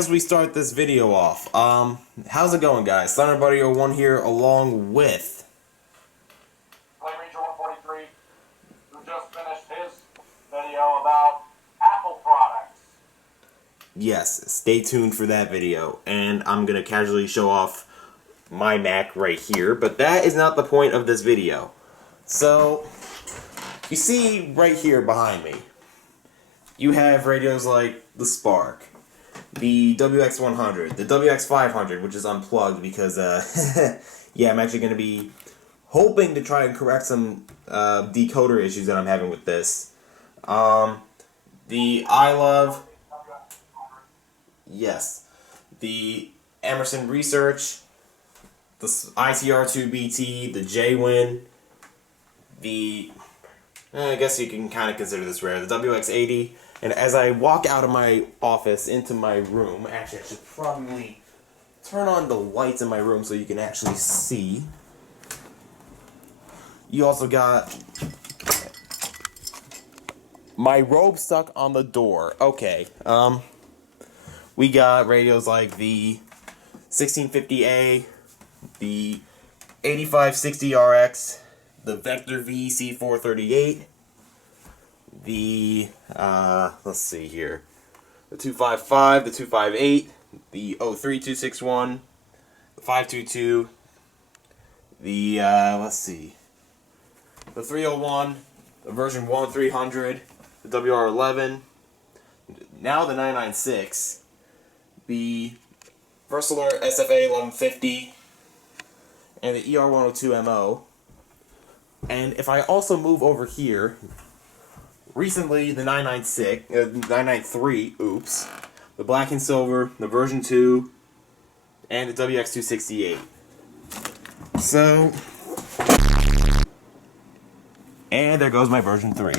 as we start this video off, how's it going, guys? ThunderBuddy 01 here, along with Ranger 143, who just finished his video about Apple products. Yes, stay tuned for that video, and I'm gonna casually show off my Mac right here, but that is not the point of this video. So, you see right here behind me, you have radios like the Spark, the WX100, the WX500, which is unplugged because, yeah, I'm actually going to be hoping to try and correct some decoder issues that I'm having with this. The iLove, yes, the Emerson Research, the ITR2BT, the JWin, the, I guess you can kind of consider this rare, the WX80. And as I walk out of my office into my room, actually I should probably turn on the lights in my room so you can actually see. You also got my robe stuck on the door. Okay, we got radios like the 1650A, the 8560RX, the Vector VC438, the, let's see here, the 255, the 258, the 03261, the 522, the, let's see, the 301, the version 1300, the WR11, now the 996, the Versaloor SFA 1150, and the ER102MO. And if I also move over here, recently the 993, oops, the black and silver, the version 2, and the WX268. So, and there goes my version 3.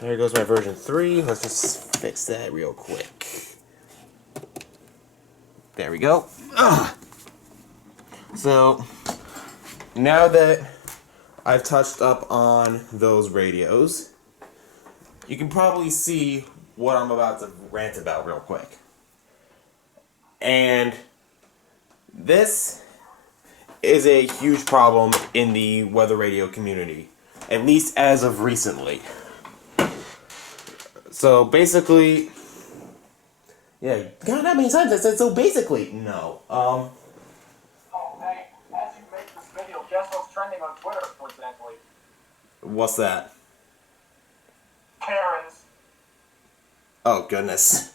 There goes my version 3. Let's just fix that real quick. There we go. So, now that I've touched up on those radios, you can probably see what I'm about to rant about real quick. And this is a huge problem in the weather radio community, at least as of recently. So basically, yeah, God, how many times I said so basically? No. Oh, hey, as you make this video, guess what's trending on Twitter, coincidentally? What's that? Karens. Oh, goodness.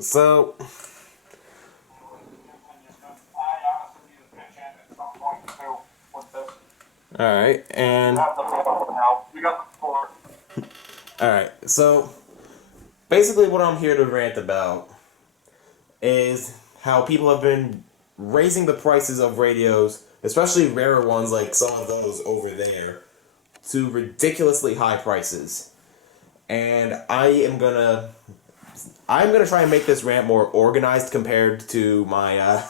So, alright, and alright, so basically what I'm here to rant about is how people have been raising the prices of radios, especially rarer ones like some of those over there, to ridiculously high prices. And I'm gonna try and make this rant more organized compared to my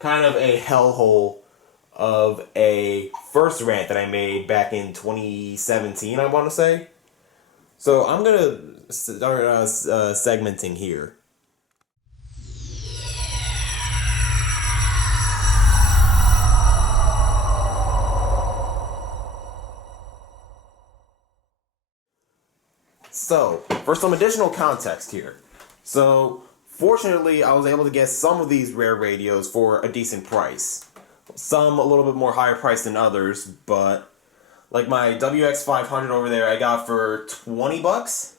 kind of a hellhole of a first rant that I made back in 2017, I want to say. So I'm gonna start segmenting here. So, for some additional context here. So, fortunately, I was able to get some of these rare radios for a decent price. Some a little bit more higher price than others, but like my WX500 over there, I got for 20 bucks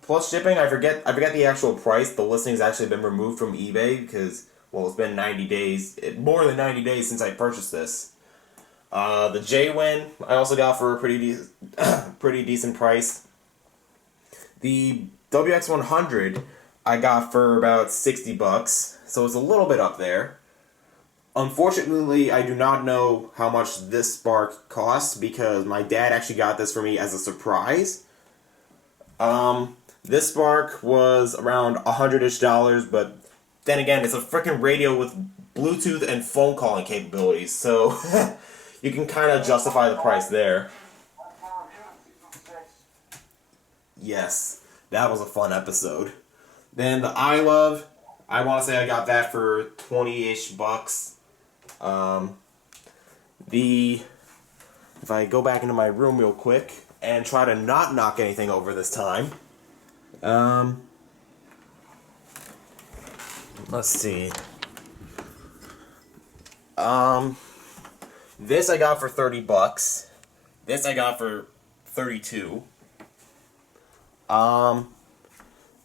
plus shipping. I forget the actual price. The listing's actually been removed from eBay because, well, it's been 90 days, more than 90 days since I purchased this. The JWin I also got for a pretty decent price. The WX100 I got for about 60 bucks, so it's a little bit up there. Unfortunately, I do not know how much this Spark costs because my dad actually got this for me as a surprise. This Spark was around $100-ish, but then again, it's a freaking radio with Bluetooth and phone calling capabilities, so you can kind of justify the price there. Yes, that was a fun episode. Then the I Love, I want to say I got that for 20-ish bucks. If I go back into my room real quick and try to not knock anything over this time. Let's see. This I got for 30 bucks. This I got for 32.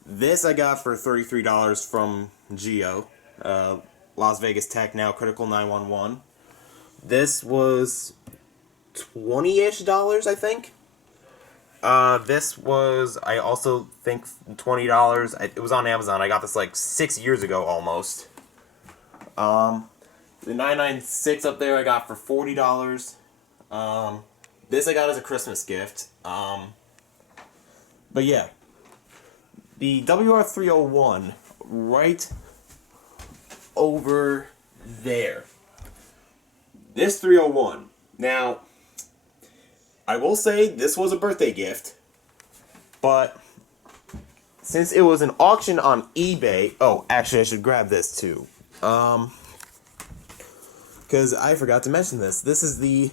This I got for $33 from Geo. Las Vegas Tech Now Critical 911. This was $20-ish, I think. This was, I also think, $20. It was on Amazon. I got this like 6 years ago almost. The 996 up there I got for $40. This I got as a Christmas gift. But yeah. The WR301 right over there. This 301. Now, I will say this was a birthday gift, but since it was an auction on eBay, oh, actually I should grab this too. Because I forgot to mention this. This is the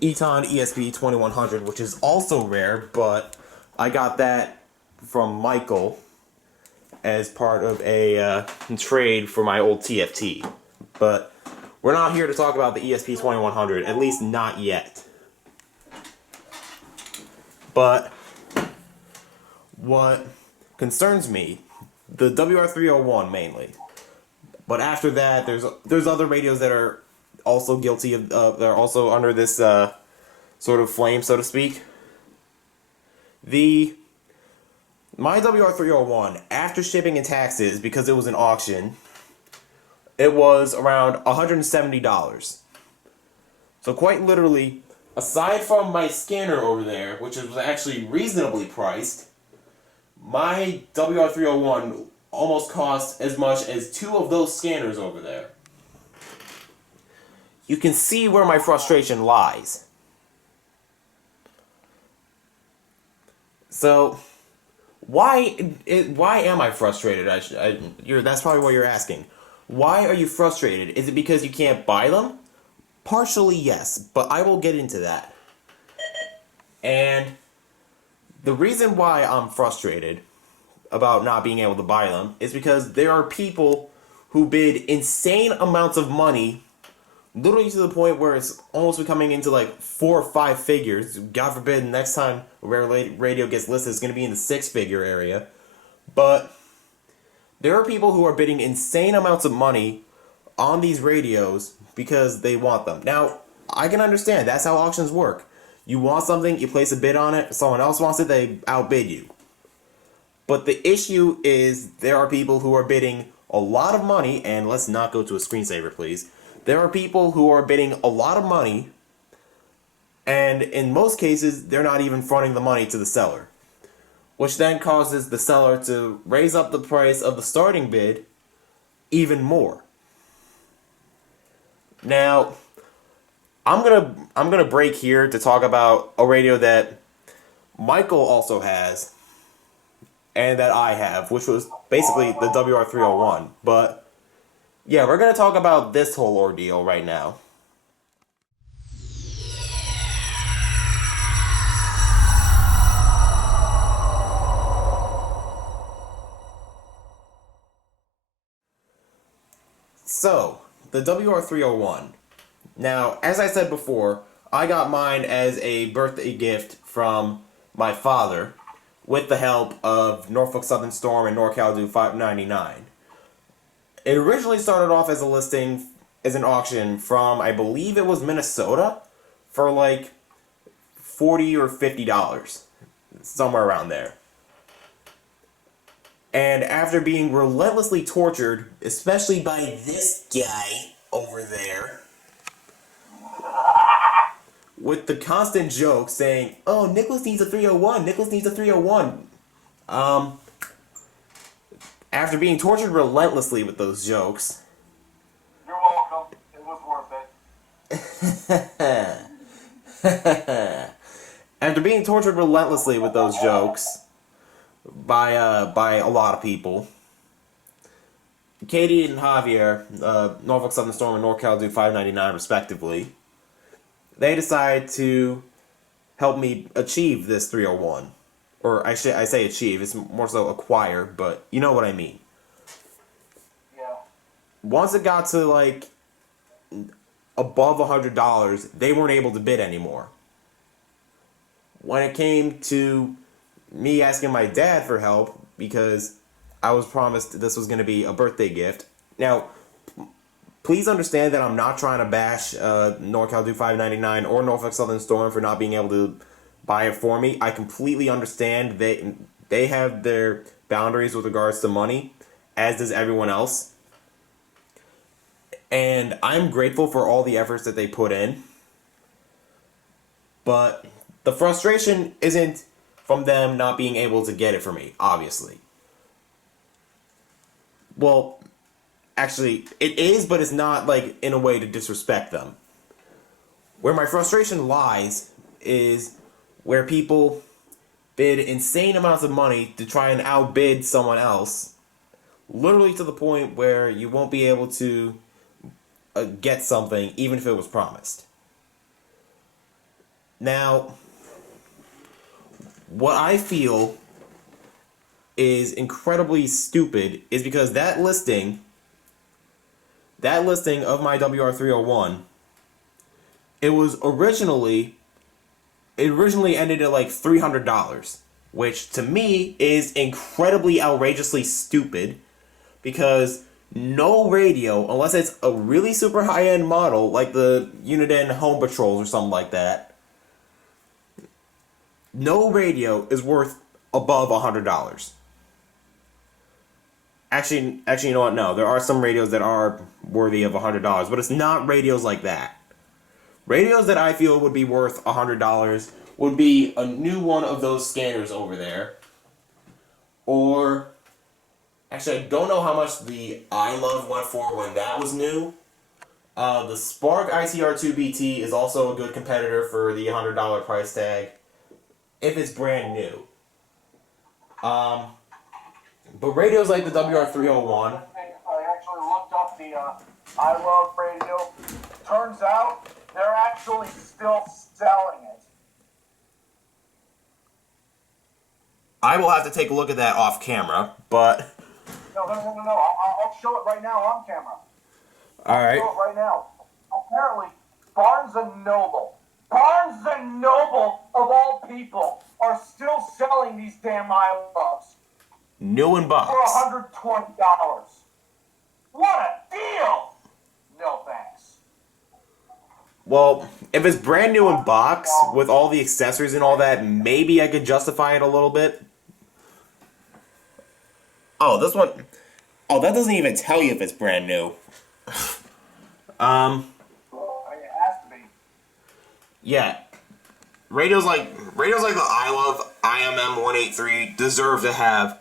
Eton ESP 2100, which is also rare, but I got that from Michael as part of a trade for my old TFT. But we're not here to talk about the ESP 2100, at least not yet. But what concerns me, the WR301 mainly. But after that, there's other radios that are also guilty of, that are also under this sort of flame, so to speak. My WR301, after shipping and taxes, because it was an auction, it was around $170. So quite literally, aside from my scanner over there, which was actually reasonably priced, my WR301 almost cost as much as 2 of those scanners over there. You can see where my frustration lies. So, why am I frustrated? That's probably what you're asking. Why are you frustrated? Is it because you can't buy them? Partially, yes, but I will get into that. And the reason why I'm frustrated about not being able to buy them is because there are people who bid insane amounts of money, literally to the point where it's almost becoming into like 4 or 5 figures. God forbid, next time a rare radio gets listed, it's going to be in the 6-figure area. But there are people who are bidding insane amounts of money on these radios because they want them. Now, I can understand. That's how auctions work. You want something, you place a bid on it, someone else wants it, they outbid you. But the issue is there are people who are bidding a lot of money, and let's not go to a screensaver, please. There are people who are bidding a lot of money, and in most cases, they're not even fronting the money to the seller, which then causes the seller to raise up the price of the starting bid even more. Now, I'm gonna break here to talk about a radio that Michael also has, and that I have, which was basically the WR301. But yeah, we're gonna talk about this whole ordeal right now. So, the WR301. Now, as I said before, I got mine as a birthday gift from my father with the help of Norfolk Southern Storm and NorCal Do 599. It originally started off as a listing, as an auction from, I believe it was Minnesota, for like $40 or $50, somewhere around there. And after being relentlessly tortured, especially by this guy over there, with the constant joke saying, "Oh, Nicholas needs a 301, Nicholas needs a 301. After being tortured relentlessly with those jokes. You're welcome. It was worth it. After being tortured relentlessly with those jokes, by a lot of people. Katie and Javier, Norfolk Southern Storm and NorCal Duke 599 respectively, they decided to help me achieve this 301. Or I say achieve, it's more so acquire, but you know what I mean. Yeah. Once it got to like above $100, they weren't able to bid anymore. When it came to me asking my dad for help, because I was promised this was going to be a birthday gift. Now, please understand that I'm not trying to bash NorCal Duke 599 or Norfolk Southern Storm for not being able to buy it for me. I completely understand they have their boundaries with regards to money, as does everyone else. And I'm grateful for all the efforts that they put in. But the frustration isn't from them not being able to get it for me, obviously. Well, actually, it is, but it's not like in a way to disrespect them. Where my frustration lies is where people bid insane amounts of money to try and outbid someone else, literally to the point where you won't be able to get something even if it was promised. Now, what I feel is incredibly stupid is because that listing of my WR301, it originally ended at like $300, which to me is incredibly outrageously stupid, because no radio, unless it's a really super high-end model like the Uniden Home Patrols or something like that, no radio is worth above $100. Actually, you know what? No, there are some radios that are worthy of $100, but it's not radios like that. Radios that I feel would be worth $100 would be a new one of those scanners over there. Or, actually, I don't know how much the iLove went for when that was new. The Spark ICR2BT is also a good competitor for the $100 price tag, if it's brand new. But radios like the WR301... I actually looked up the I Love radio. Turns out they're actually still selling it. I will have to take a look at that off camera, but... No. I'll show it right now on camera. Alright. I'll show it right now. Apparently, Barnes & Noble of all people, are still selling these damn I Loves. New in box. For $120. What a deal! No thanks. Well, if it's brand new in box, with all the accessories and all that, maybe I could justify it a little bit. Oh, this one... Oh, that doesn't even tell you if it's brand new. I mean, it has to be. Yeah. Radios like the I Love IMM 183 deserve to have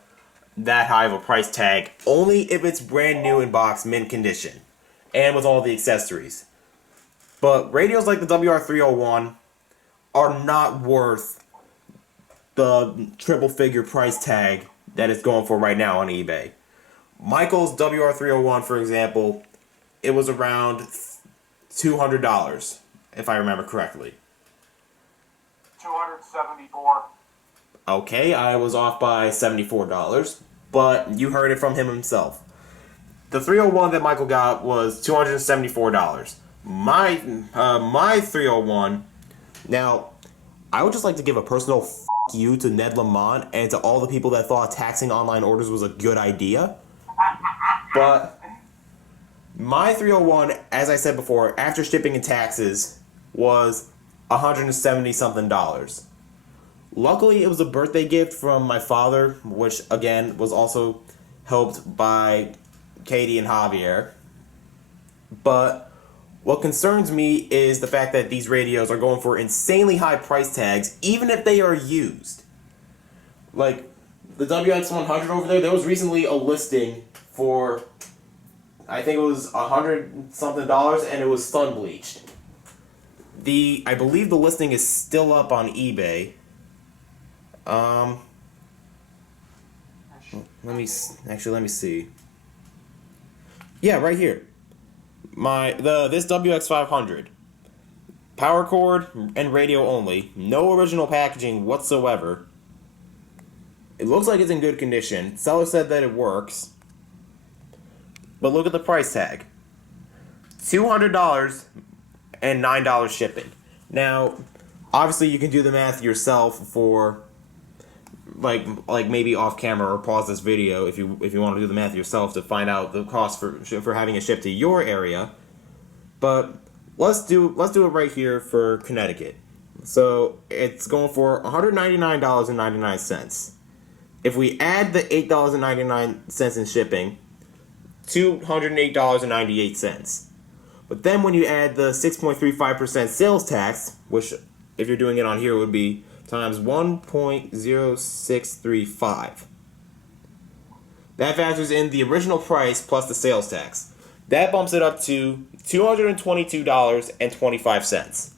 that high of a price tag, only if it's brand new in box, mint condition, and with all the accessories. But radios like the WR301 are not worth the triple figure price tag that it's going for right now on eBay. Michael's WR301, for example, it was around $200, if I remember correctly. $274. Okay, I was off by $74, but you heard it from him himself. The 301 that Michael got was $274. My 301, now, I would just like to give a personal f*** you to Ned Lamont and to all the people that thought taxing online orders was a good idea. But my 301, as I said before, after shipping and taxes, was $170 something. Luckily, it was a birthday gift from my father, which, again, was also helped by Katie and Javier. But what concerns me is the fact that these radios are going for insanely high price tags, even if they are used. Like, the WX100 over there was recently a listing for, I think it was $100 something, and it was stun bleached. I believe the listing is still up on eBay. let me see. Yeah, right here. This WX500. Power cord and radio only. No original packaging whatsoever. It looks like it's in good condition. Seller said that it works. But look at the price tag. $200 and $9 shipping. Now, obviously you can do the math yourself for like maybe off camera or pause this video if you want to do the math yourself to find out the cost for having it shipped to your area. But let's do it right here for Connecticut. So it's going for $199.99. If we add the $8.99 in shipping, $208.98. But then when you add the 6.35% sales tax, which if you're doing it on here would be times 1.0635. That factors in the original price plus the sales tax. That bumps it up to $222.25.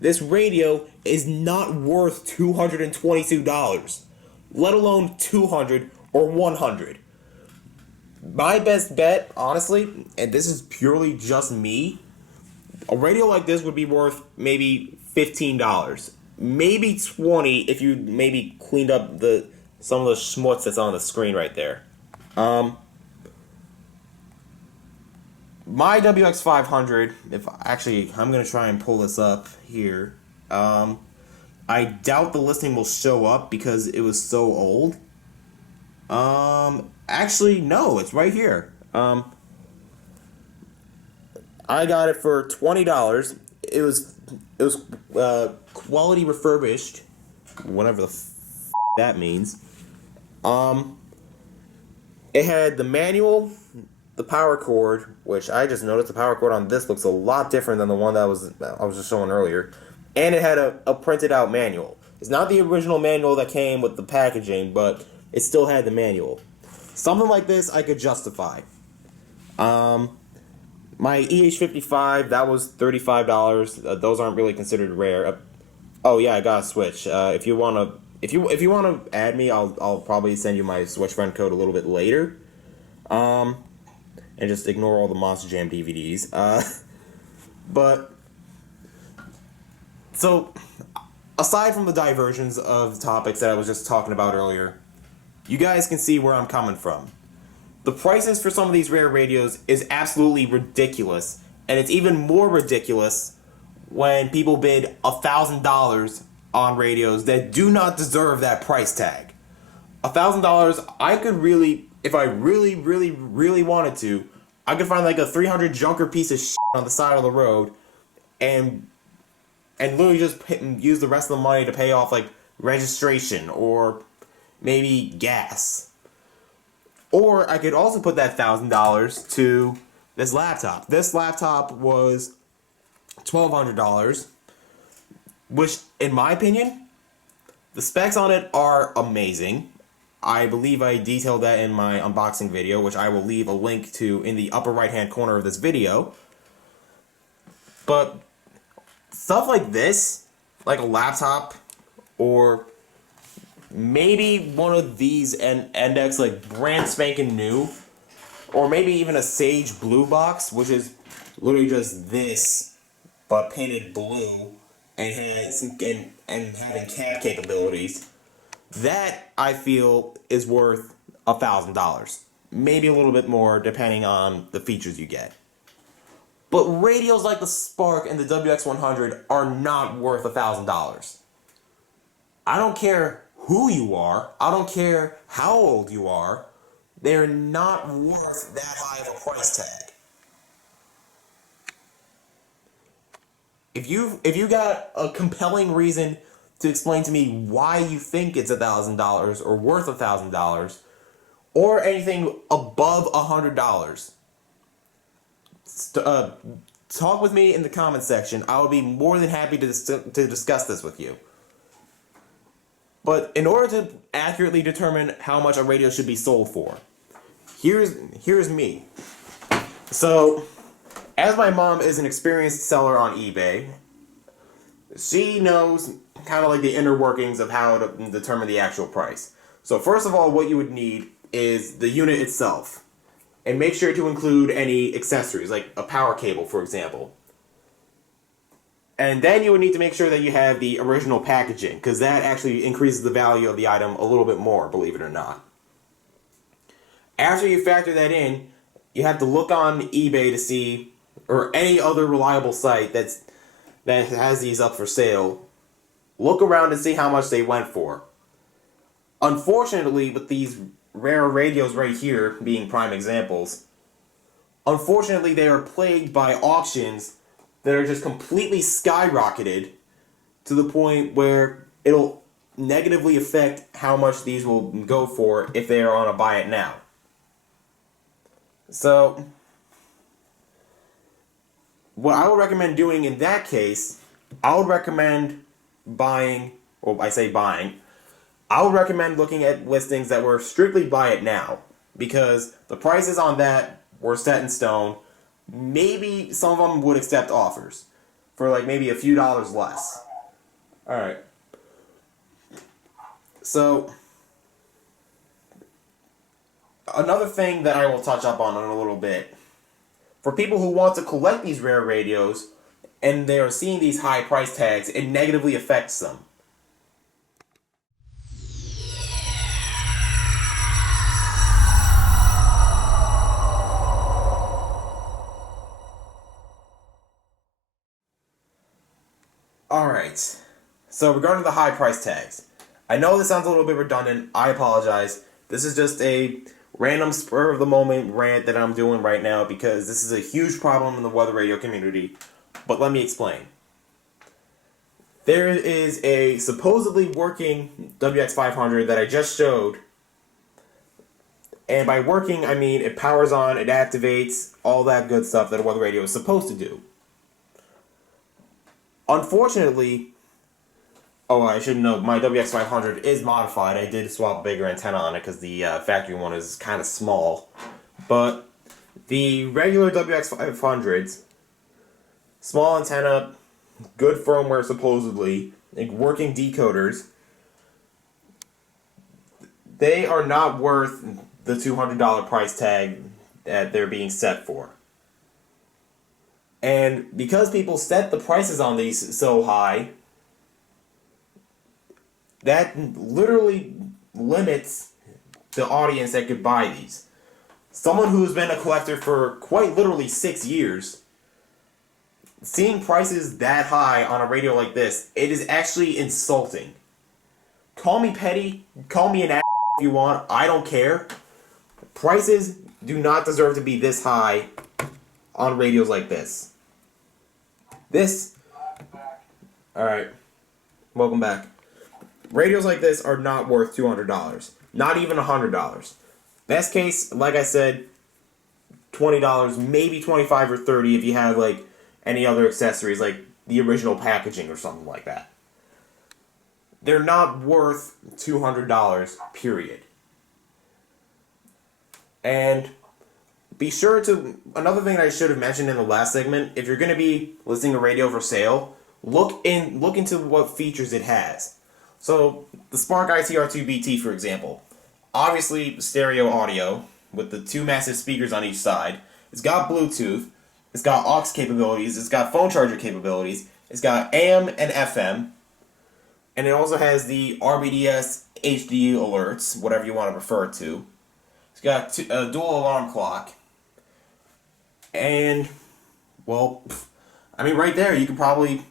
This radio is not worth $222, let alone $200 or $100. My best bet, honestly, and this is purely just me, a radio like this would be worth maybe $15, maybe $20 if you maybe cleaned up some of the schmutz that's on the screen right there. My WX500, I'm going to try and pull this up here. I doubt the listing will show up because it was so old. Actually, no, it's right here. I got it for $20. It was quality refurbished, whatever the that means. It had the manual, the power cord, which I just noticed the power cord on this looks a lot different than the one that I was just showing earlier, and it had a printed out manual. It's not the original manual that came with the packaging, but it still had the manual. Something like this I could justify. My EH55, that was $35. Those aren't really considered rare. Oh yeah, I got a Switch. If you wanna add me, I'll probably send you my Switch friend code a little bit later. And just ignore all the Monster Jam DVDs. But so aside from the diversions of topics that I was just talking about earlier, you guys can see where I'm coming from. The prices for some of these rare radios is absolutely ridiculous, and it's even more ridiculous when people bid $1,000 on radios that do not deserve that price tag. $1,000, I could really, if I really, really, really wanted to, I could find like a 300 junker piece of shit on the side of the road and literally just use the rest of the money to pay off like registration or maybe gas. Or I could also put that $1,000 to this laptop. This laptop was $1,200, which, in my opinion, the specs on it are amazing. I believe I detailed that in my unboxing video, which I will leave a link to in the upper right-hand corner of this video. But stuff like this, like a laptop, or maybe one of these NX, like brand spanking new, or maybe even a Sage Blue box, which is literally just this, but painted blue and having CAD capabilities. That I feel is worth $1,000, maybe a little bit more depending on the features you get. But radios like the Spark and the WX100 are not worth $1,000. I don't care who you are, I don't care how old you are, they're not worth that high of a price tag. If you got a compelling reason to explain to me why you think it's $1,000 or worth $1,000, or anything above $100, talk with me in the comment section. I would be more than happy to discuss this with you. But in order to accurately determine how much a radio should be sold for, here's me. So, as my mom is an experienced seller on eBay, she knows kind of like the inner workings of how to determine the actual price. So first of all, what you would need is the unit itself. And make sure to include any accessories, like a power cable, for example. And then you would need to make sure that you have the original packaging, because that actually increases the value of the item a little bit more, believe it or not. After you factor that in, you have to look on eBay to see, or any other reliable site that has these up for sale. Look around and see how much they went for. Unfortunately, with these rare radios right here being prime examples, unfortunately they are plagued by auctions that are just completely skyrocketed to the point where it'll negatively affect how much these will go for if they are on a buy it now. So, what I would recommend doing in that case, I would recommend buying, well, I say buying, I would recommend looking at listings that were strictly buy it now, because the prices on that were set in stone. Maybe some of them would accept offers for like maybe a few dollars less. Alright. So, another thing that I will touch up on in a little bit. For people who want to collect these rare radios and they are seeing these high price tags, it negatively affects them. Alright, so regarding the high price tags, I know this sounds a little bit redundant, I apologize. This is just a random spur of the moment rant that I'm doing right now because this is a huge problem in the weather radio community, but let me explain. There is a supposedly working WX500 that I just showed, and by working I mean it powers on, it activates, all that good stuff that a weather radio is supposed to do. Unfortunately, I should note, my WX500 is modified. I did swap a bigger antenna on it because the factory one is kind of small. But the regular WX500s, small antenna, good firmware supposedly, and working decoders, they are not worth the $200 price tag that they're being set for. And because people set the prices on these so high, that literally limits the audience that could buy these. Someone who's been a collector for quite literally 6 years, seeing prices that high on a radio like this, it is actually insulting. Call me petty, call me an ass if you want, I don't care. Prices do not deserve to be this high on radios like this. Alright, welcome back. Radios like this are not worth $200. Not even $100. Best case, like I said, $20, maybe $25 or $30 if you have like any other accessories like the original packaging or something like that. They're not worth $200, period. And be sure to, another thing I should have mentioned in the last segment, if you're going to be listing a radio for sale, look into what features it has. So, the Spark ITR2BT, for example, obviously stereo audio with the two massive speakers on each side. It's got Bluetooth, it's got aux capabilities, it's got phone charger capabilities, it's got AM and FM, and it also has the RBDS HD alerts, whatever you want to refer it to. It's got a dual alarm clock, and, well, I mean, right there, you could probably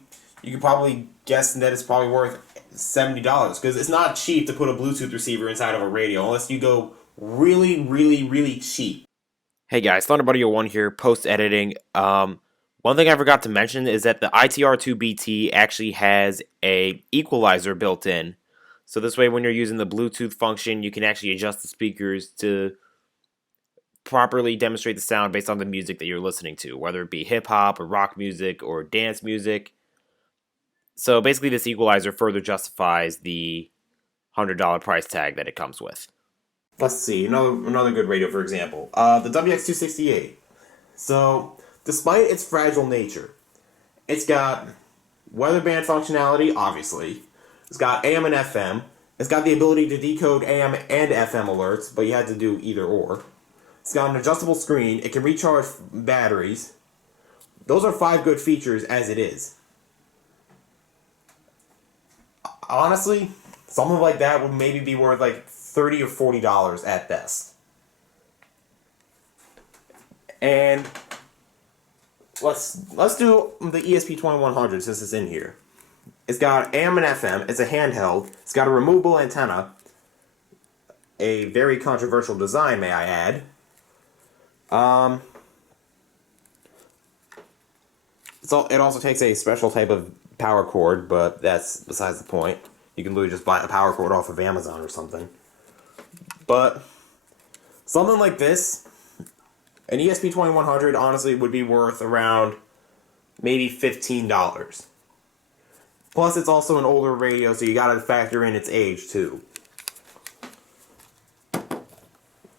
guess that it's probably worth $70 because it's not cheap to put a Bluetooth receiver inside of a radio unless you go really, really, really cheap. Hey guys, ThunderBuddy 1 here, post-editing. One thing I forgot to mention is that the ITR2BT actually has a equalizer built in. So this way when you're using the Bluetooth function, you can actually adjust the speakers to properly demonstrate the sound based on the music that you're listening to, whether it be hip-hop or rock music or dance music. So basically this equalizer further justifies the $100 price tag that it comes with. Let's see, another good radio, for example. The WX268. So, despite its fragile nature, it's got weather band functionality, obviously. It's got AM and FM. It's got the ability to decode AM and FM alerts, but you had to do either or. It's got an adjustable screen. It can recharge batteries. Those are 5 good features as it is. Honestly, something like that would maybe be worth like $30 or $40 at best. And let's do the ESP2100 since it's in here. It's got AM and FM. It's a handheld. It's got a removable antenna. A very controversial design, may I add. So it also takes a special type of power cord, but that's besides the point. You can literally just buy a power cord off of Amazon or something. But something like this, an ESP2100 honestly would be worth around maybe $15. Plus it's also an older radio, so you gotta factor in its age too.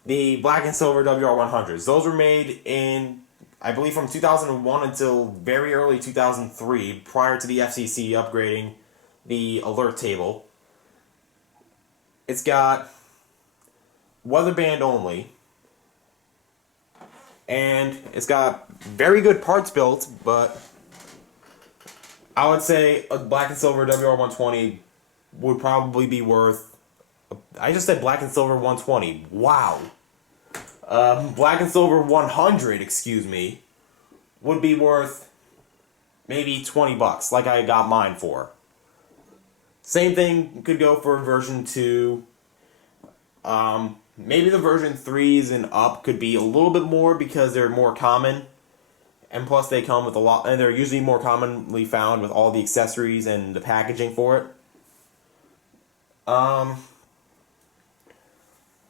The black and silver WR100s, those were made in, I believe, from 2001 until very early 2003, prior to the FCC upgrading the alert table. It's got weather band only, and it's got very good parts built, but I would say a black and silver WR120 would probably be worth, I just said black and silver 120, wow. Black and silver 100, excuse me, would be worth maybe $20, like I got mine for. Same thing could go for version 2. Maybe the version 3s and up could be a little bit more because they're more common. And plus they come with a lot, and they're usually more commonly found with all the accessories and the packaging for it. But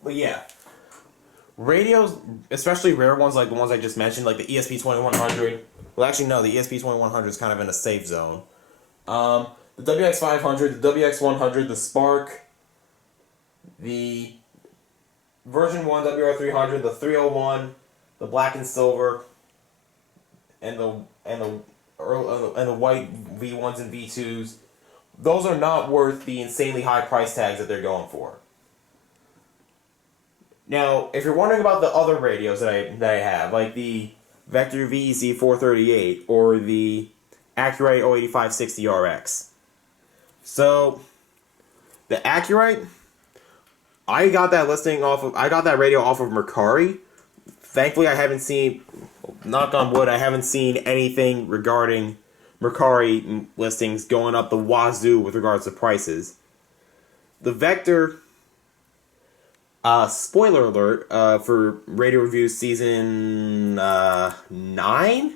yeah. Radios, especially rare ones like the ones I just mentioned, like the ESP2100. Well, actually, no, the ESP2100 is kind of in a safe zone. The WX500, the WX100, the Spark, the version 1 WR300, the 301, the black and silver, and the white V1s and V2s. Those are not worth the insanely high price tags that they're going for. Now, if you're wondering about the other radios that I have, like the Vector VEC 438 or the Accurate 08560RX. So, the Accurate, I got that radio off of Mercari. Thankfully, I haven't seen, knock on wood, I haven't seen anything regarding Mercari listings going up the wazoo with regards to prices. The Vector, spoiler alert, for Radio Review Season 9?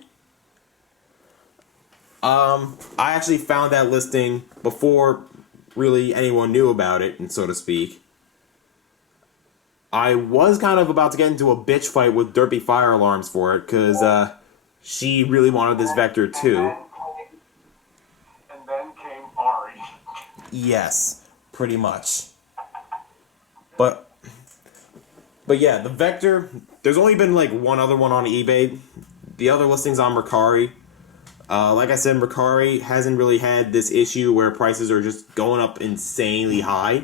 I actually found that listing before really anyone knew about it, and so to speak. I was kind of about to get into a bitch fight with Derpy Fire Alarms for it, because she really wanted this Vector too. And then came Ari. Yes, pretty much. But yeah, the Vector, there's only been like one other one on eBay. The other listing's on Mercari. Like I said, Mercari hasn't really had this issue where prices are just going up insanely high.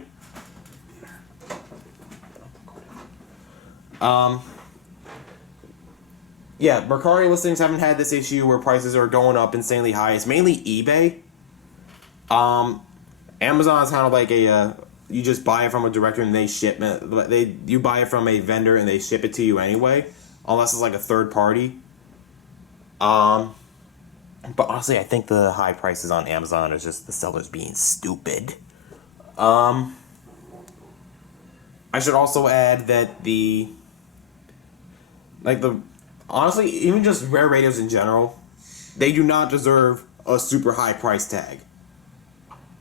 Yeah, Mercari listings haven't had this issue where prices are going up insanely high. It's mainly eBay. Amazon's kind of like a, you just buy it from a director and they ship it. You buy it from a vendor and they ship it to you anyway, unless it's like a third party. But honestly, I think the high prices on Amazon is just the sellers being stupid. I should also add that honestly, even just rare radios in general, they do not deserve a super high price tag.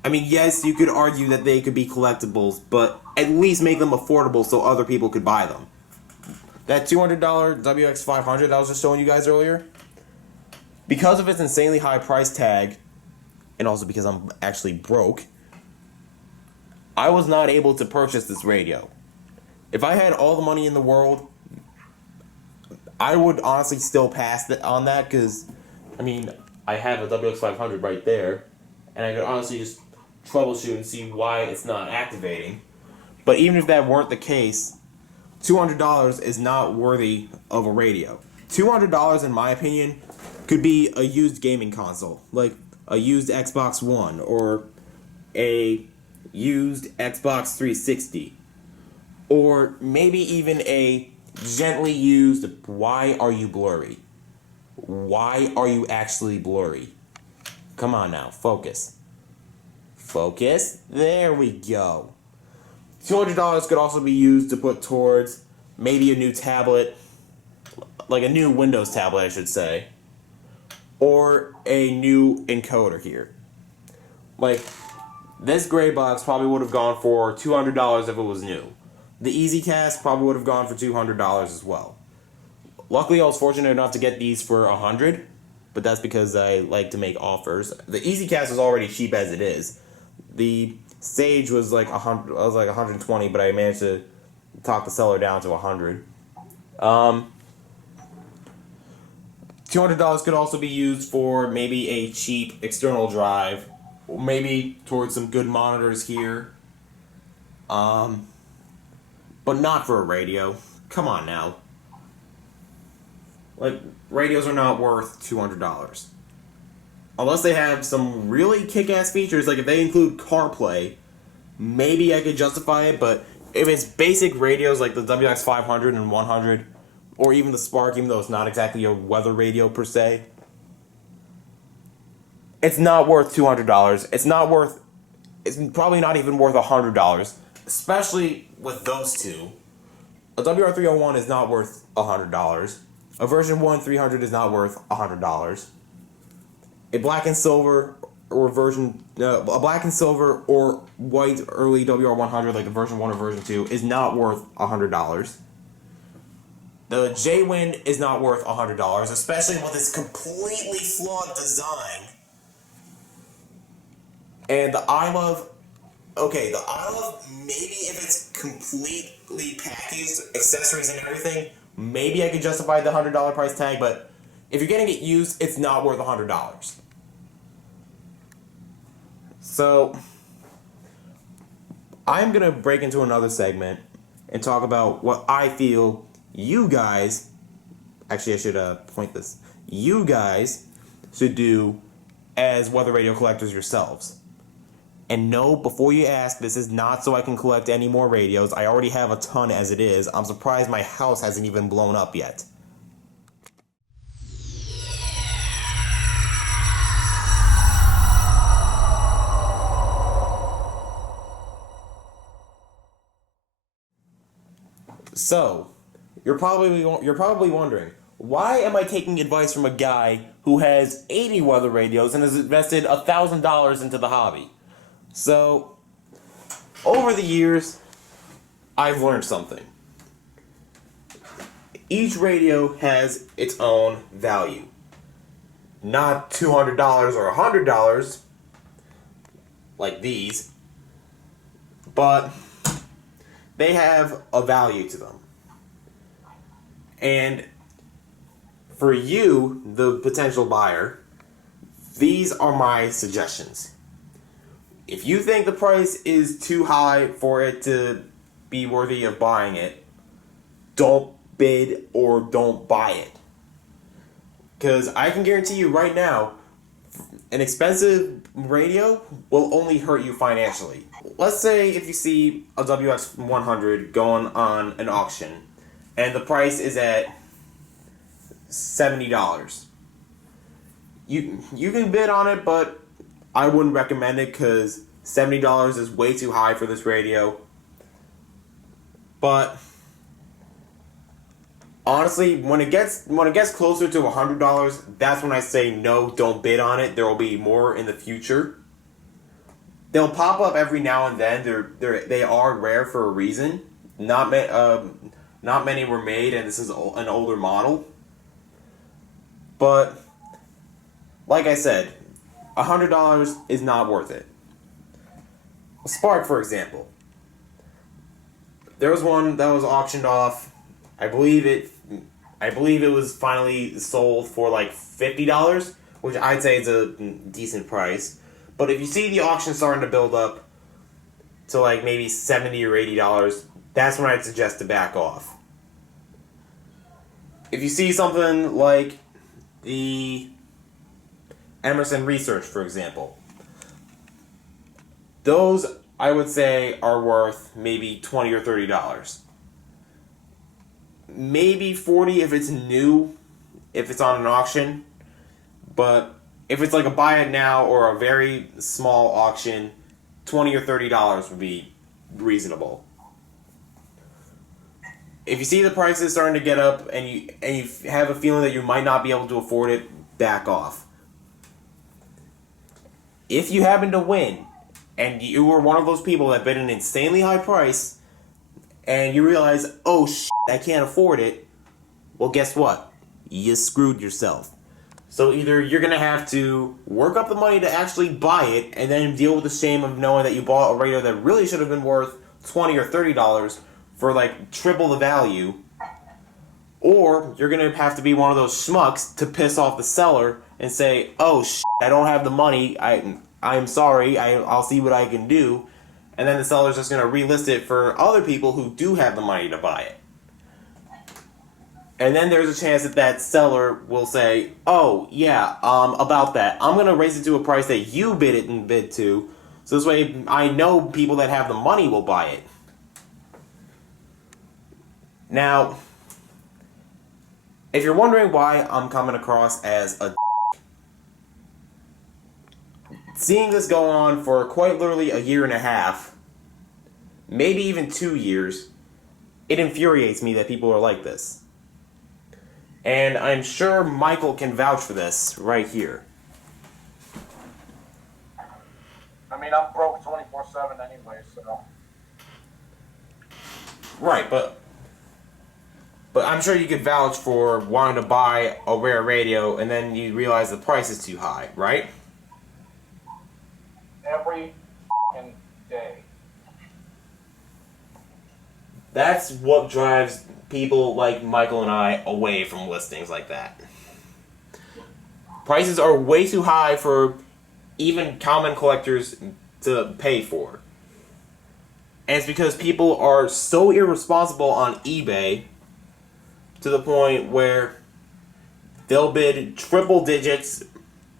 I mean, yes, you could argue that they could be collectibles, but at least make them affordable so other people could buy them. That $200 WX500 that I was just showing you guys earlier, because of its insanely high price tag, and also because I'm actually broke, I was not able to purchase this radio. If I had all the money in the world, I would honestly still pass on that, because, I mean, I have a WX500 right there, and I could honestly just troubleshoot and see why it's not activating. But even if that weren't the case, $200 is not worthy of a radio. $200, in my opinion, could be a used gaming console, like a used Xbox One or a used Xbox 360, or maybe even a gently used "Why are you blurry? Why are you actually blurry?" Come on now, focus. Focus. There we go. $200 could also be used to put towards maybe a new tablet, like a new Windows tablet, I should say, or a new encoder here. Like, this gray box probably would have gone for $200 if it was new. The EasyCast probably would have gone for $200 as well. Luckily, I was fortunate enough to get these for $100, but that's because I like to make offers. The EasyCast is already cheap as it is. The Sage was like $100. I was like $120, but I managed to talk the seller down to $100. $200 could also be used for maybe a cheap external drive, or maybe towards some good monitors here. But not for a radio. Come on now. Like, radios are not worth $200. Unless they have some really kick-ass features, like if they include CarPlay, maybe I could justify it, but if it's basic radios like the WX500 and 100, or even the Spark, even though it's not exactly a weather radio per se, it's not worth $200. It's probably not even worth $100, especially with those two. A WR301 is not worth $100. A version 1 300 is not worth $100. A black and silver or white early WR100, like a version 1 or version 2, is not worth $100. The J-Wind is not worth $100, especially with its completely flawed design. And the I Love, maybe if it's completely packaged, accessories and everything, maybe I could justify the $100 price tag, but if you're getting it used, it's not worth $100. So, I'm going to break into another segment and talk about what I feel you guys, actually I should point this, you guys should do as weather radio collectors yourselves. And no, before you ask, this is not so I can collect any more radios. I already have a ton as it is. I'm surprised my house hasn't even blown up yet. So, you're probably wondering, why am I taking advice from a guy who has 80 weather radios and has invested $1,000 into the hobby? So, over the years, I've learned something. Each radio has its own value. Not $200 or $100, like these, but they have a value to them. And for you, the potential buyer, these are my suggestions. If you think the price is too high for it to be worthy of buying it, don't bid or don't buy it. Because I can guarantee you right now, an expensive radio will only hurt you financially. Let's say if you see a WX100 going on an auction and the price is at $70. You can bid on it, but I wouldn't recommend it because $70 is way too high for this radio. But honestly, when it gets closer to $100, that's when I say no, don't bid on it. There will be more in the future. They'll pop up every now and then. They are rare for a reason. Not many were made, and this is an older model. But like I said, $100 is not worth it. Spark, for example. There was one that was auctioned off. I believe it was finally sold for like $50, which I'd say is a decent price. But if you see the auction starting to build up to like maybe $70 or $80, that's when I'd suggest to back off. If you see something like the Emerson Research, for example, those I would say are worth maybe $20 or $30. Maybe $40 if it's new, if it's on an auction. But if it's like a buy it now or a very small auction, $20 or $30 would be reasonable. If you see the prices starting to get up and you have a feeling that you might not be able to afford it, back off. If you happen to win and you were one of those people that bid an insanely high price and you realize, oh shit, I can't afford it, well, guess what? You screwed yourself. So either you're going to have to work up the money to actually buy it and then deal with the shame of knowing that you bought a radio that really should have been worth $20 or $30 for like triple the value, or you're going to have to be one of those schmucks to piss off the seller and say, oh shit, I don't have the money, I'm sorry, I'll see what I can do, and then the seller's just going to relist it for other people who do have the money to buy it. And then there's a chance that that seller will say, oh, yeah, about that, I'm going to raise it to a price that you bid to, so this way I know people that have the money will buy it. Now, if you're wondering why I'm coming across as a seeing this go on for quite literally a year and a half, maybe even 2 years, it infuriates me that people are like this. And I'm sure Michael can vouch for this right here. I mean, I'm broke 24/7 anyway, so. Right, but I'm sure you could vouch for wanting to buy a rare radio and then you realize the price is too high, right? Every day. That's what drives people like Michael and I away from listings like that. Prices are way too high for even common collectors to pay for. And it's because people are so irresponsible on eBay to the point where they'll bid triple digits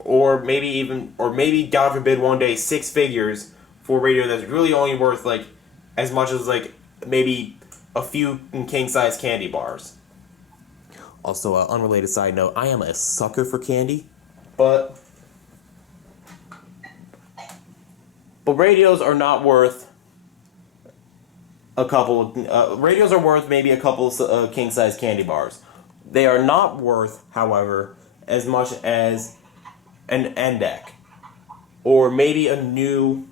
or maybe God forbid one day 6 figures for a radio that's really only worth like as much as like maybe a few king size candy bars. Also, unrelated side note, I am a sucker for candy, but radios are not worth a couple radios are worth maybe a couple king size candy bars. They are not worth, however, as much as an NDEC or maybe a new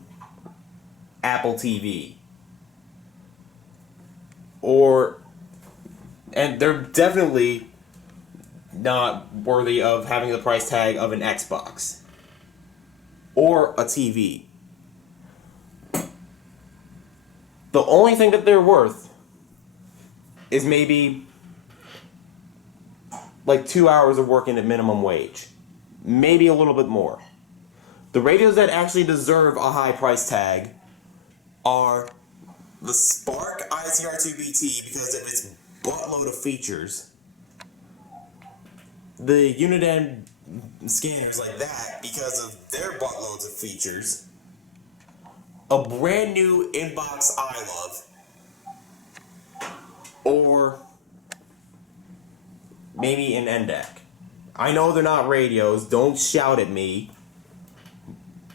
Apple TV. And they're definitely not worthy of having the price tag of an Xbox or a TV. The only thing that they're worth is maybe like 2 hours of working at minimum wage. Maybe a little bit more. The radios that actually deserve a high price tag are the Spark ICR2BT because of its buttload of features. The unit end scanners like that because of their buttloads of features. A brand new inbox iLove. Or maybe an NDEC. I know they're not radios, don't shout at me,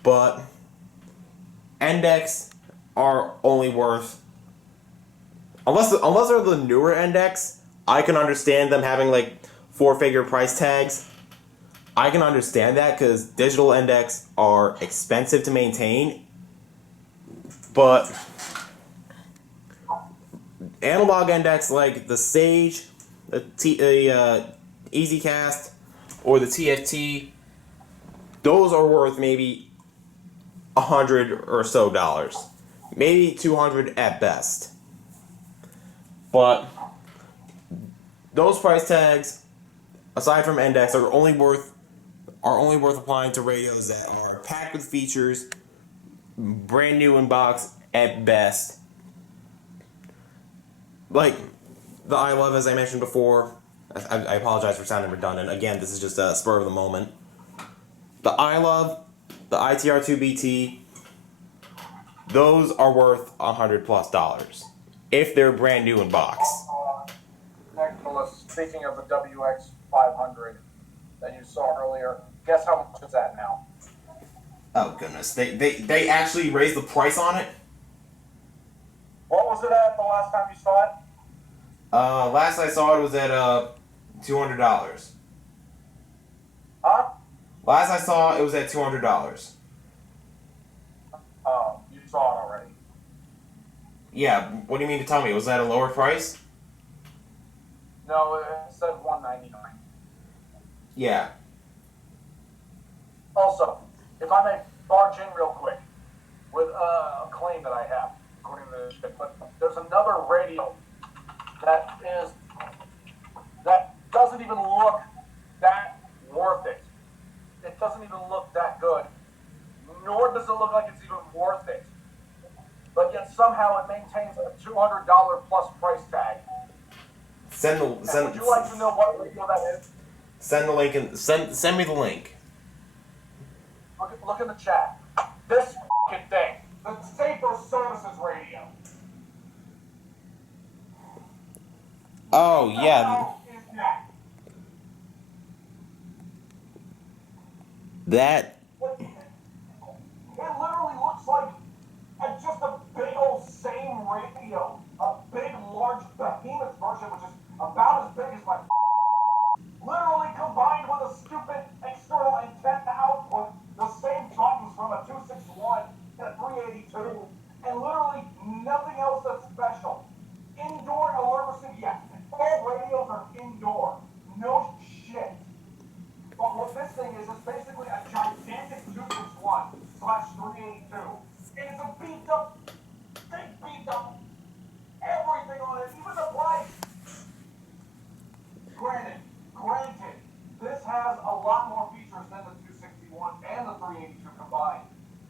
but NDECs are only worth, unless they're the newer NDECs, I can understand them having like 4-figure price tags. I can understand that because digital NDECs are expensive to maintain, but analog NDECs like the Sage, the EasyCast, or the TFT, those are worth maybe $100 or so, maybe $200 at best. But those price tags, aside from NDECs, are only worth are only worth applying to radios that are packed with features, brand new in box at best. Like the I Love, as I mentioned before. I apologize for sounding redundant. Again, this is just a spur of the moment. The I Love, the ITR2BT, those are worth $100+ if they're brand new in box. Nicholas, speaking of the WX500 that you saw earlier, guess how much is that now? Oh goodness, they actually raised the price on it. What was it at the last time you saw it? Last I saw it was at $200. Huh? Last I saw it was at $200. Oh, you saw it already. Yeah, what do you mean to tell me? Was that a lower price? No, it said $199. Yeah. Also, if I may barge in real quick with a claim that I have, according to this shit, but there's another radio that doesn't even look that worth it. It doesn't even look that good, nor does it look like it's even worth it. But yet somehow it maintains a $200 plus price tag. Would you like to know what radio that is? Send the link and send me the link. Look in the chat. This fucking thing, the Safer Services radio. Oh yeah. How is that? That. It literally looks like just a big old same radio. A big, large behemoth version, which is about as big as my literally combined with a stupid external antenna output, the same buttons from a 261 and a 382, and literally nothing else that's special. Indoor alert receiver, yeah. All radios are indoor. No shit. But what this thing is basically a gigantic 261/382. And it's a beat up, big beat up, everything on it, even the price. Granted, this has a lot more features than the 261 and the 382 combined.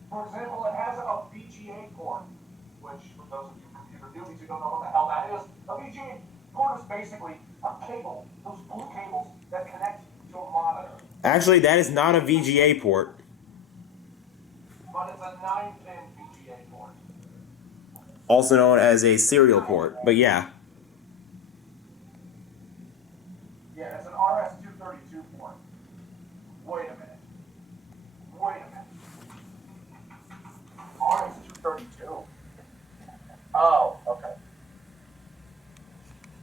For example, it has a VGA port, which for those of you computer newbies who don't know what the hell that is, a VGA port is basically a cable, those blue cables that connect to a monitor. Actually, that is not a VGA port. But it's a 9-pin VGA port. Also known as a serial port, but yeah. Yeah, it's an RS-232 port. Wait a minute. RS-232? Oh, okay.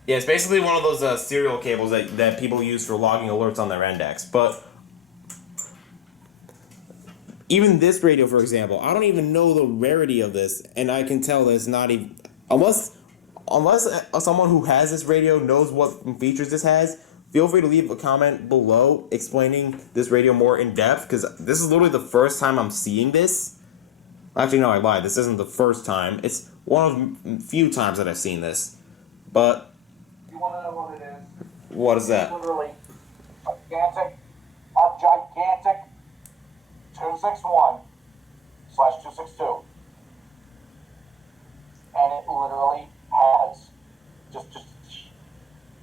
Yeah, it's basically one of those serial cables that people use for logging alerts on their index. But even this radio, for example, I don't even know the rarity of this, and I can tell that it's not even unless someone who has this radio knows what features this has. Feel free to leave a comment below explaining this radio more in depth, because this is literally the first time I'm seeing this. Actually, no, I lied. This isn't the first time. It's one of few times that I've seen this. But You want to know what it is? what is that? Literally a gigantic 261/262. And it literally has just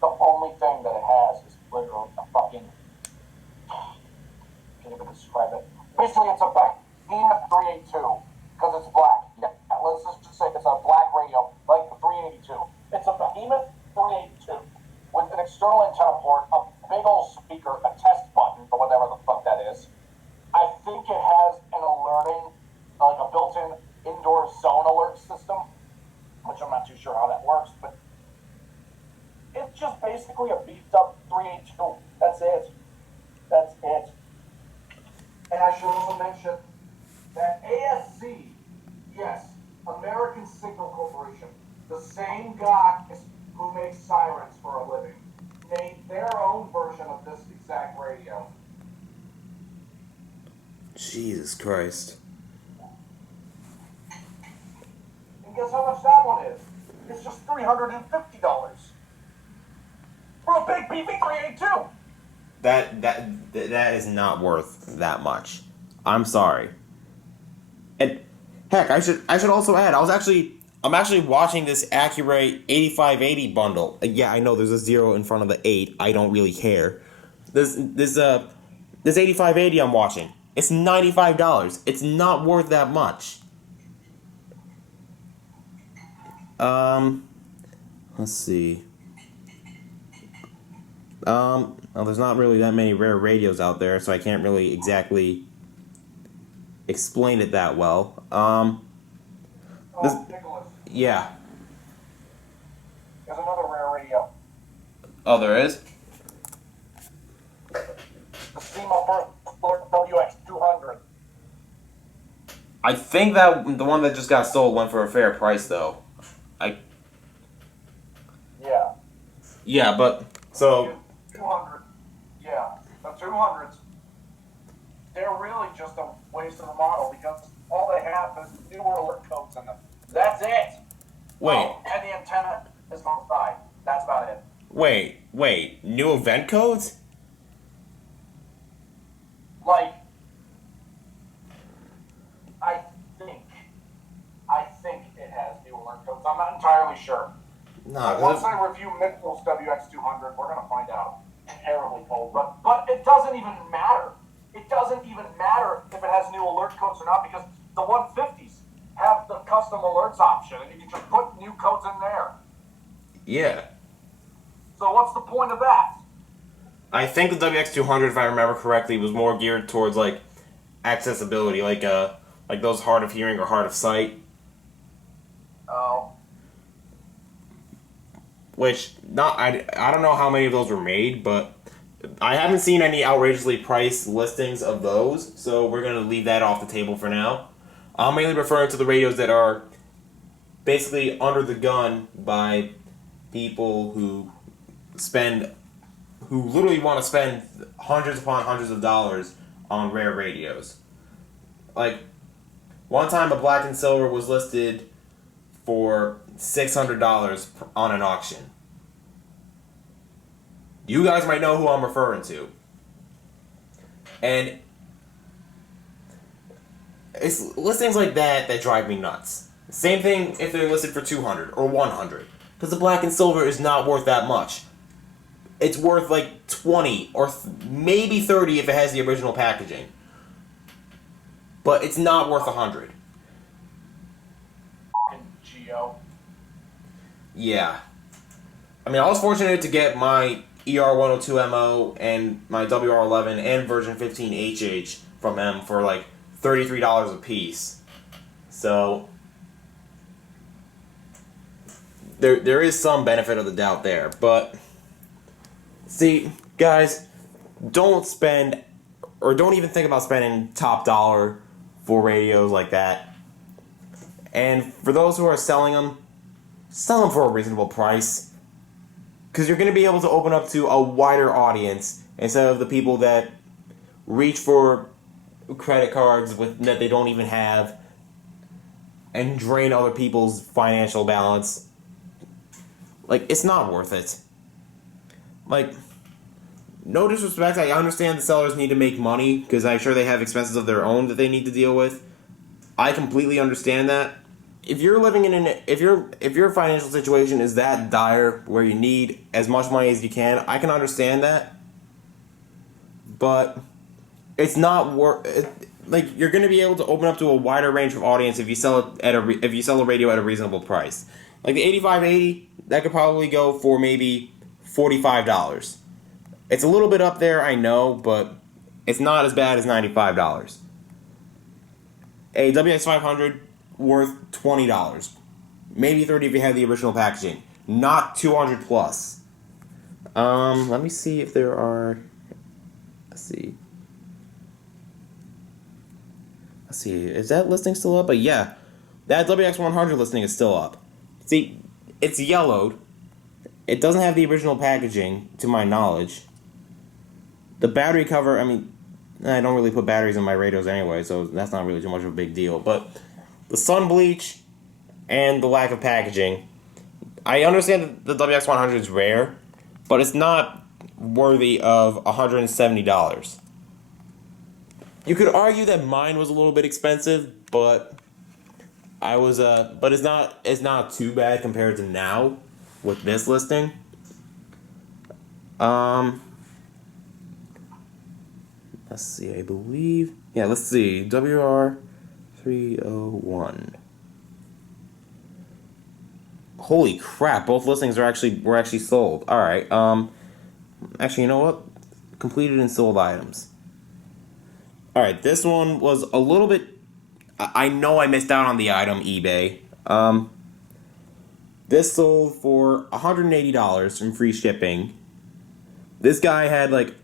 the only thing that it has is literally a fucking, can't even describe it. Basically, it's a behemoth 382 because it's black. Yeah, let's just say it's a black radio like the 382. It's a behemoth 382 with an external antenna port, a big old speaker, a test button or whatever the fuck that is. I think it has an alerting, like a built-in indoor zone alert system, which I'm not too sure how that works, but it's just basically a beefed-up 382. That's it. And I should also mention that ASC, yes, American Signal Corporation, the same guys who make sirens for a living, made their own version of this exact radio. Jesus Christ. And guess how much that one is? It's just $350 for a big beefy 382. that is not worth that much. I'm sorry. And heck, I should also add, I'm actually watching this Accurate 8580 bundle. Yeah, I know there's a 0 in front of the 8. I don't really care. This 8580 I'm watching. It's $95. It's not worth that much. Let's see. Well, there's not really that many rare radios out there, so I can't really exactly explain it that well. Nicholas, Yeah. there's another rare radio. Oh, there is? The SEMA First WX200. I think that the one that just got sold went for a fair price, though. Yeah. Yeah, but, so... 200. Yeah, the 200s. They're really just a waste of a model because all they have is newer alert codes in them. That's it. Wait. Oh, and the antenna is on the side. That's about it. Wait. New event codes? Like, I think it has new alert codes. I'm not entirely sure. Nah, Once I review Mitchell's WX200, we're gonna find out. Terribly cold, but it doesn't even matter. It doesn't even matter if it has new alert codes or not because the 150s have the custom alerts option, and you can just put new codes in there. Yeah. So what's the point of that? I think the WX200, if I remember correctly, was more geared towards, like, accessibility, like those hard of hearing or hard of sight. Oh. Which, I don't know how many of those were made, but I haven't seen any outrageously priced listings of those, so we're going to leave that off the table for now. I'm mainly referring to the radios that are basically under the gun by people who literally want to spend hundreds upon hundreds of dollars on rare radios. Like, one time a black and silver was listed for $600 on an auction. You guys might know who I'm referring to. And it's listings like that drive me nuts. Same thing if they're listed for $200 or $100. Because the black and silver is not worth that much. It's worth like $20 or maybe $30 if it has the original packaging. But it's not worth $100. Geo. Yeah. I mean, I was fortunate to get my ER102MO and my WR11 and version 15 HH from them for like $33 a piece. So there is some benefit of the doubt there. But see, guys, don't spend or don't even think about spending top dollar for radios like that. And for those who are selling them, sell them for a reasonable price. Because you're going to be able to open up to a wider audience instead of the people that reach for credit cards that they don't even have and drain other people's financial balance. Like, it's not worth it. Like, no disrespect, I understand the sellers need to make money because I'm sure they have expenses of their own that they need to deal with. I completely understand that. If you're living if your financial situation is that dire where you need as much money as you can, I can understand that. But it's not like you're going to be able to open up to a wider range of audience if you sell it if you sell a radio at a reasonable price. Like the 8580, that could probably go for maybe $45. It's a little bit up there, I know, but it's not as bad as $95. A WX500 worth $20, maybe $30 if you had the original packaging, not $200 plus. Let me see if there are. Let's see, is that listing still up? But yeah, that WX100 listing is still up. See, it's yellowed. It doesn't have the original packaging, to my knowledge. The battery cover, I mean, I don't really put batteries in my radios anyway, so that's not really too much of a big deal. But the sun bleach and the lack of packaging, I understand that the WX100 is rare, but it's not worthy of $170. You could argue that mine was a little bit expensive, but but it's not too bad compared to now with this listing. Let's see, I believe. Yeah, let's see. WR301. Holy crap, both listings were actually sold. Alright, actually, you know what? Completed and sold items. Alright, this one was a little bit... I know I missed out on the item, eBay. This sold for $180 from free shipping. This guy had, like,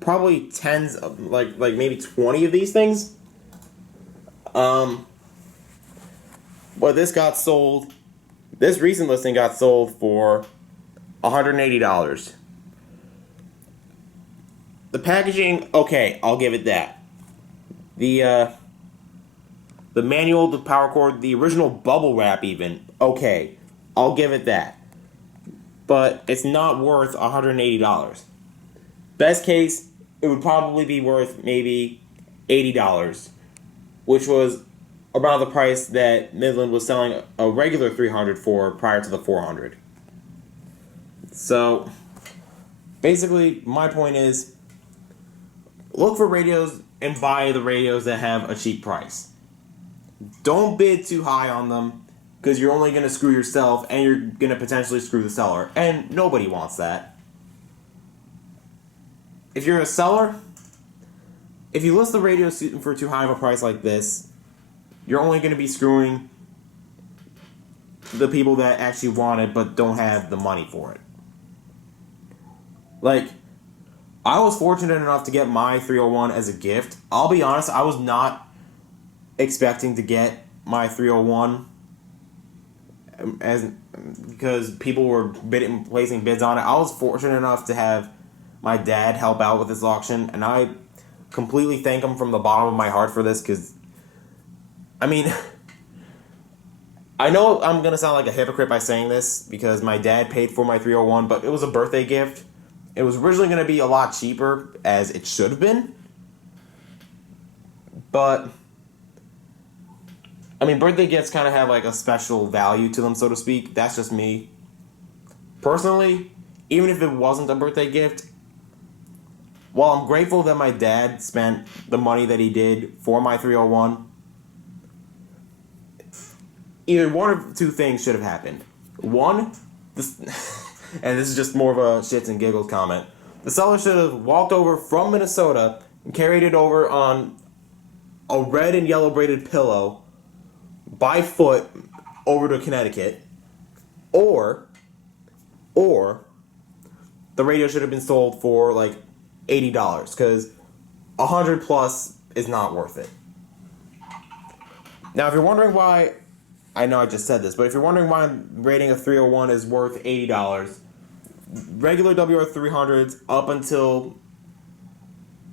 probably tens of, like maybe 20 of these things. But this got sold... This recent listing got sold for $180. The packaging, okay, I'll give it that. The manual, the power cord, the original bubble wrap even, okay, I'll give it that. But it's not worth $180. Best case, it would probably be worth maybe $80, which was about the price that Midland was selling a regular 300 for prior to the 400. So, basically, my point is, look for radios and buy the radios that have a cheap price. Don't bid too high on them, because you're only going to screw yourself, and you're going to potentially screw the seller, and nobody wants that. If you're a seller, if you list the radio for too high of a price like this, you're only going to be screwing the people that actually want it but don't have the money for it. Like, I was fortunate enough to get my 301 as a gift. I'll be honest, I was not expecting to get my 301 because people were placing bids on it. I was fortunate enough to have my dad help out with this auction, and I completely thank him from the bottom of my heart for this, because I mean, I know I'm going to sound like a hypocrite by saying this, because my dad paid for my 301, but it was a birthday gift. It was originally going to be a lot cheaper, as it should have been. But, I mean, birthday gifts kind of have like a special value to them, so to speak. That's just me. Personally, even if it wasn't a birthday gift, while I'm grateful that my dad spent the money that he did for my 301, either one or two things should have happened. One, and this is just more of a shits and giggles comment, the seller should have walked over from Minnesota and carried it over on a red and yellow braided pillow by foot over to Connecticut, or the radio should have been sold for like $80, because $100 plus is not worth it. Now, if you're wondering why, I know I just said this, but if you're wondering why I'm rating a 301 is worth $80, regular WR300s up until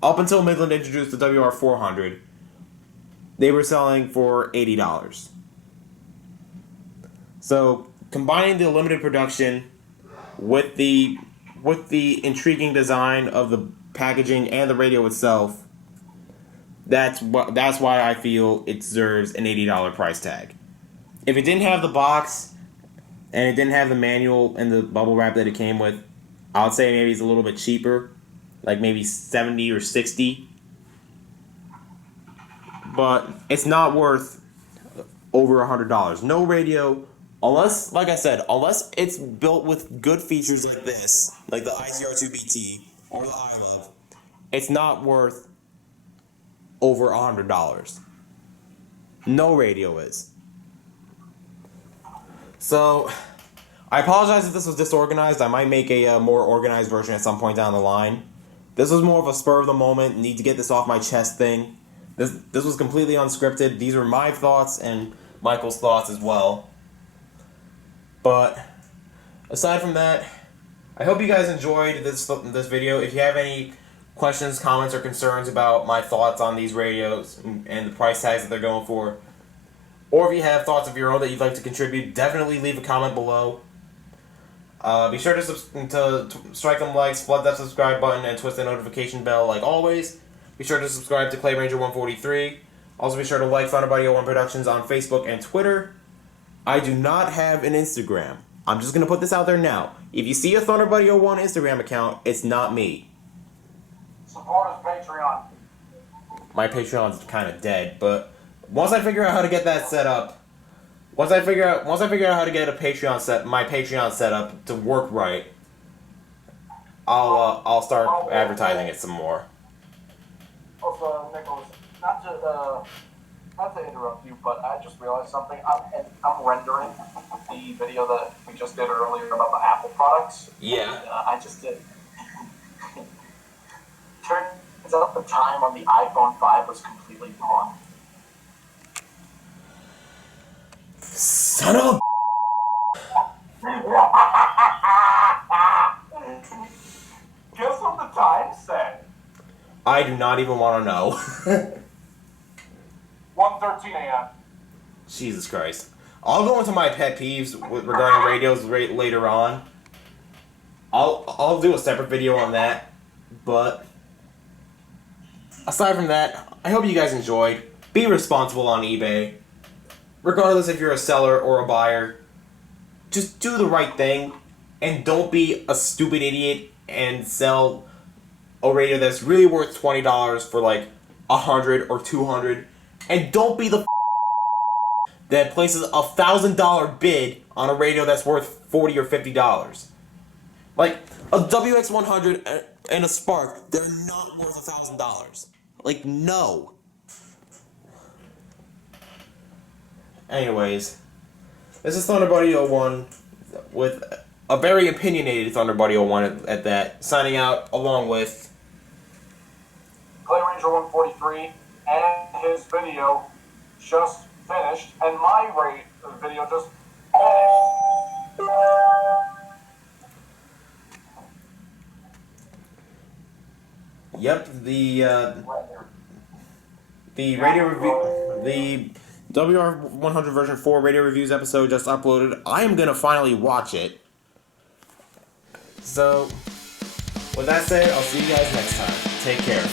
Midland introduced the WR400, they were selling for $80. So, combining the limited production with the intriguing design of the packaging and the radio itself, that's why I feel it deserves an $80 price tag. If it didn't have the box and it didn't have the manual and the bubble wrap that it came with, I would say maybe it's a little bit cheaper, like maybe $70 or $60. But it's not worth over $100. No radio, unless, like I said, unless it's built with good features like this, like the ICR2BT or the iLove, it's not worth over $100. No radio is. So, I apologize if this was disorganized. I might make a more organized version at some point down the line. This was more of a spur of the moment, need to get this off my chest thing. This was completely unscripted. These were my thoughts and Michael's thoughts as well. But aside from that, I hope you guys enjoyed this video. If you have any questions, comments, or concerns about my thoughts on these radios and the price tags that they're going for, or if you have thoughts of your own that you'd like to contribute, definitely leave a comment below. Be sure to strike them likes, flood that subscribe button, and twist the notification bell like always. Be sure to subscribe to Clay Ranger 143. Also be sure to like ThunderBuddy 01 Productions on Facebook and Twitter. I do not have an Instagram. I'm just going to put this out there now. If you see a ThunderBuddy 01 Instagram account, it's not me. Support us Patreon. My Patreon's kind of dead, but once I figure out how to get that set up, once I figure out how to get my Patreon set up to work right, I'll start advertising it some more. Also, Nicholas, not to interrupt you, but I just realized something. I'm rendering the video that we just did earlier about the Apple products. Yeah. And, I just did. Turns out the time on the iPhone 5 was completely wrong. Son of a... Guess what the time said? I do not even want to know. 1:13 a.m. Jesus Christ. I'll go into my pet peeves regarding radios later on. I'll do a separate video on that, but aside from that, I hope you guys enjoyed. Be responsible on eBay. Regardless if you're a seller or a buyer, just do the right thing and don't be a stupid idiot and sell a radio that's really worth $20 for like $100 or $200, and don't be the that places a $1,000 bid on a radio that's worth $40 or $50. Like a WX100 and a Spark, they're not worth $1,000. Like, no. Anyways, this is ThunderBuddy 01 with a very opinionated ThunderBuddy 01 at that, signing out along with Clay Ranger 143 and his video just finished, and my video just finished. Yep, the radio review, the WR100 version 4 radio reviews episode just uploaded. I am gonna finally watch it. So, with that said, I'll see you guys next time. Take care.